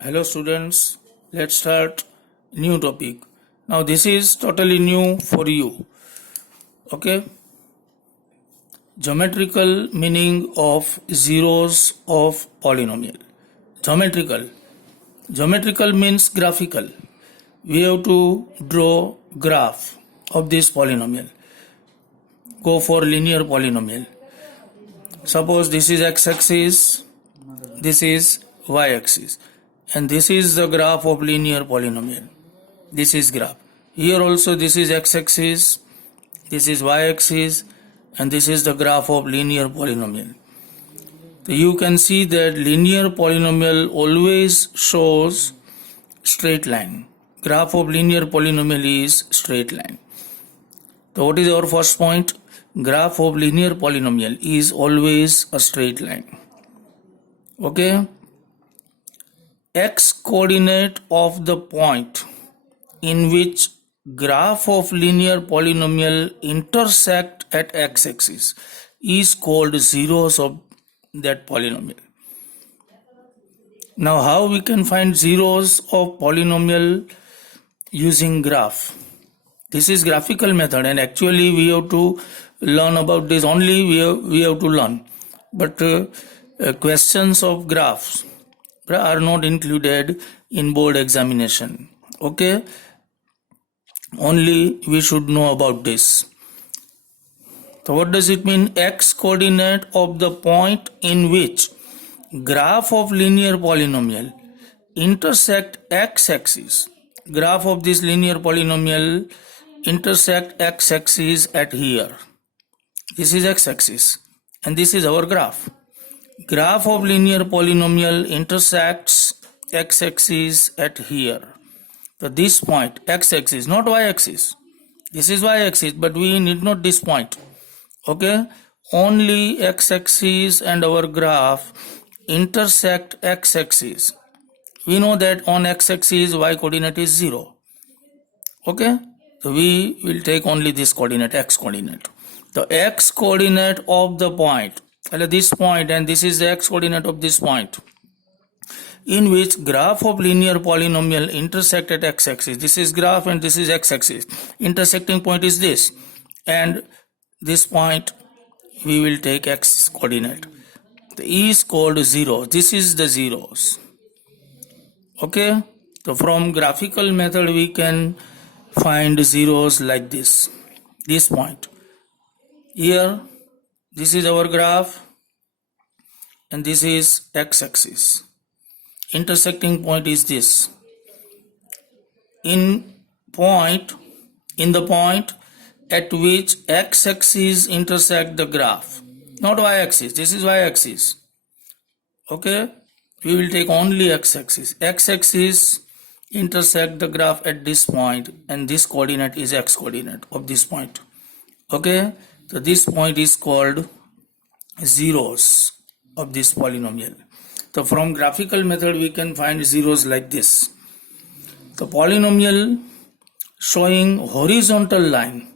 Hello students, let's start new topic. Now this is totally new for you. Okay, geometrical meaning of zeros of polynomial. Geometrical means graphical. We have to draw graph of this polynomial. Go for linear polynomial. Suppose this is x-axis, this is y-axis, and this is the graph of linear polynomial. This is graph. Here also this is x-axis, this is y-axis, and this is the graph of linear polynomial. So you can see that linear polynomial always shows straight line. Graph of linear polynomial is straight line. So what is our first point? Graph of linear polynomial is always a straight line. Okay? X coordinate of the point in which graph of linear polynomial intersect at x-axis is called zeros of that polynomial. Now how we can find zeros of polynomial using graph? This is graphical method, and actually we have to learn about this only. We have to learn, but questions of graphs are not included in board examination. Okay, only we should know about this. So what does it mean? X coordinate of the point in which graph of linear polynomial intersect x-axis. Graph of this linear polynomial intersect x-axis at here. This is x-axis and this is our graph. Graph of linear polynomial intersects x-axis at here. So this point, x-axis, not y-axis. This is y-axis, but we need not this point. Okay, only x-axis and our graph intersect x-axis. We know that on x-axis y coordinate is 0. Okay, so we will take only this coordinate, x coordinate. The x coordinate of the point, this point, and this is the x coordinate of this point in which graph of linear polynomial intersect at x-axis. This is graph and this is x-axis. Intersecting point is this, and this point we will take x coordinate. The E is called 0. This is the zeros. Okay, so from graphical method we can find zeros like this. This point here, this is our graph and this is x-axis. Intersecting point is this. In the point at which x-axis intersect the graph, not y-axis. This is y-axis. Okay, we will take only x-axis. X-axis intersect the graph at this point, and this coordinate is x coordinate of this point. Okay, so this point is called zeros of this polynomial. So from graphical method we can find zeros like this. The polynomial showing horizontal line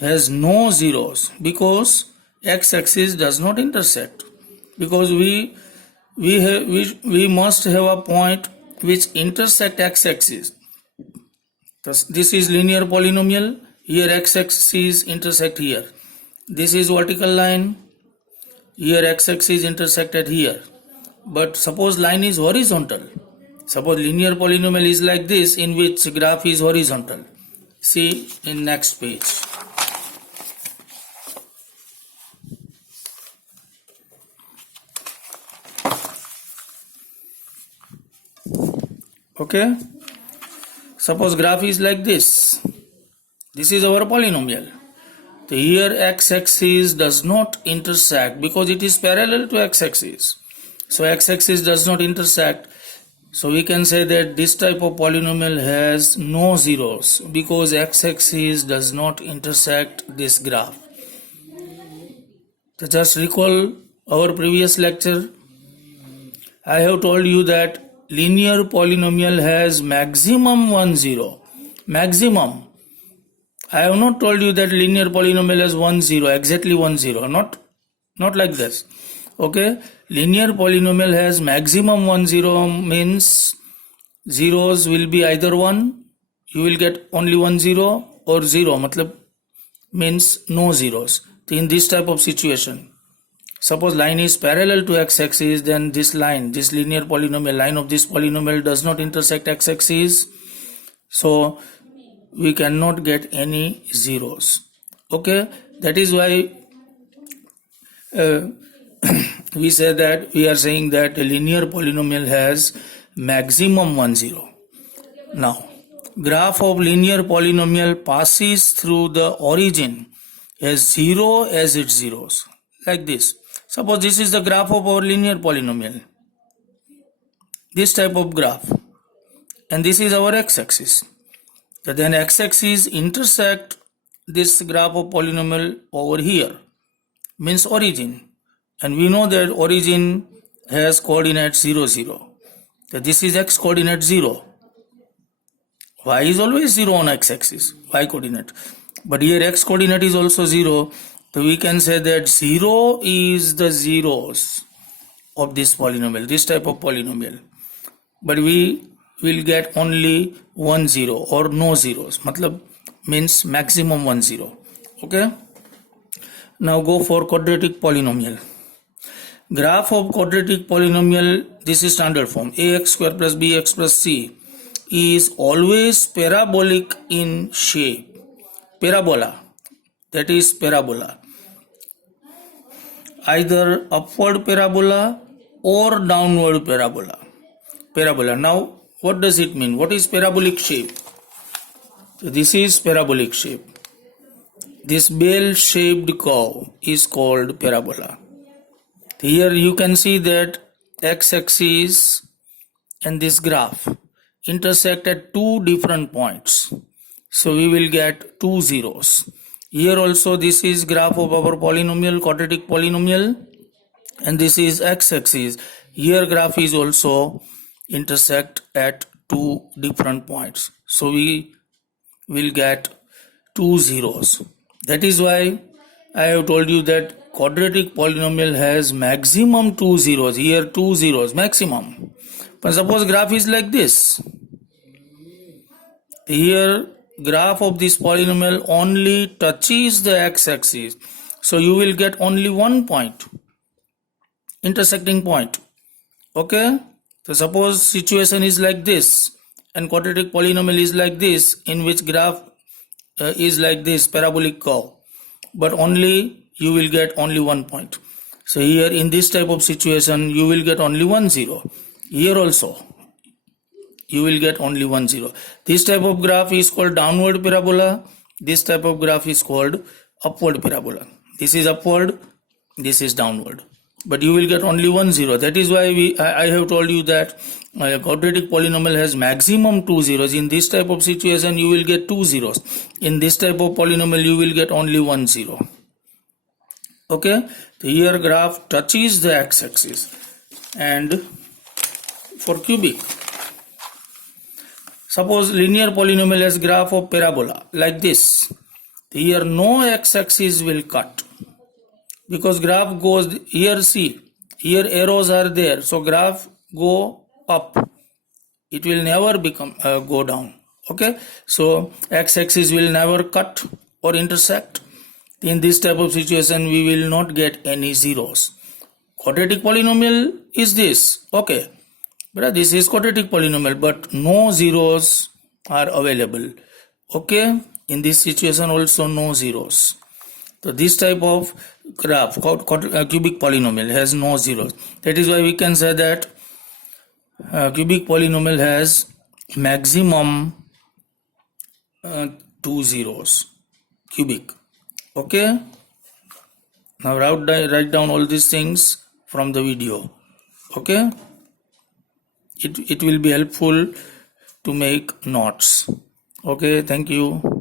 has no zeros because x-axis does not intersect, because we must have a point which intersect x-axis. This is linear polynomial. Here x-axis intersect here. This is vertical line. Here x-axis intersected here. But suppose line is horizontal. Suppose linear polynomial is like this, in which graph is horizontal. See in next page. Okay, suppose graph is like this. This is our polynomial. So here x-axis does not intersect because it is parallel to x-axis. So x-axis does not intersect. So we can say that this type of polynomial has no zeros because x-axis does not intersect this graph. So just recall our previous lecture. I have told you that linear polynomial has maximum 1 0. Maximum. I have not told you that linear polynomial has 1 0, exactly 1 0. Not like this. Okay, linear polynomial has maximum 1 0 means zeros will be either 1, you will get only 1 0, or 0 matlab means no zeros. So in this type of situation, suppose line is parallel to x-axis, then this line, this linear polynomial line of this polynomial does not intersect x-axis, so we cannot get any zeros. Okay, that is why we say that we are saying that a linear polynomial has maximum 1 0. Now, graph of linear polynomial passes through the origin as 0 as its zeros, like this. Suppose this is the graph of our linear polynomial, this type of graph, and this is our x-axis. So then x-axis intersect this graph of polynomial over here, means origin, and we know that origin has coordinate 0 0. So this is x coordinate 0. Y is always 0 on x-axis, y coordinate, but here x coordinate is also 0. So we can say that 0 is the zeros of this polynomial, this type of polynomial, but we will get only 1 0 or no zeros, matlab means maximum 1 0. Okay, now go for quadratic polynomial. Graph of quadratic polynomial, this is standard form, ax square plus bx plus c is always parabolic in shape. Parabola, that is parabola, either upward parabola or downward parabola. Parabola. Now, what does it mean? What is parabolic shape? So this is parabolic shape. This bell-shaped curve is called parabola. Here you can see that x-axis and this graph intersect at two different points. So we will get 2 zeros. Here also this is graph of our polynomial, quadratic polynomial, and this is x-axis. Here graph is also intersect at two different points. So we will get 2 zeros. That is why I have told you that quadratic polynomial has maximum 2 zeros. Here 2 zeros maximum. But suppose graph is like this. Here graph of this polynomial only touches the x-axis. So you will get only one point, intersecting point. Okay. So suppose situation is like this and quadratic polynomial is like this, in which graph is like this parabolic curve, but only you will get only 1 point. So here in this type of situation you will get only 1 0. Here also you will get only 1 0. This type of graph is called downward parabola. This type of graph is called upward parabola. This is upward, this is downward, but you will get only 1 0. That is why I have told you that a quadratic polynomial has maximum 2 zeros. In this type of situation you will get 2 zeros. In this type of polynomial you will get only 1 0. Okay, so here graph touches the x-axis. And for cubic, suppose linear polynomial has graph of parabola like this. Here no x-axis will cut, because graph goes here. See, here arrows are there, so graph go up, it will never become go down. Okay, so x-axis will never cut or intersect. In this type of situation we will not get any zeros. Quadratic polynomial is this. Okay, but this is quadratic polynomial, but no zeros are available. Okay, in this situation also no zeros. So this type of graph, cubic polynomial, has no zeros. That is why we can say that cubic polynomial has maximum 2 zeros. Cubic. Okay. Now write down all these things from the video. Okay. It will be helpful to make notes. Okay. Thank you.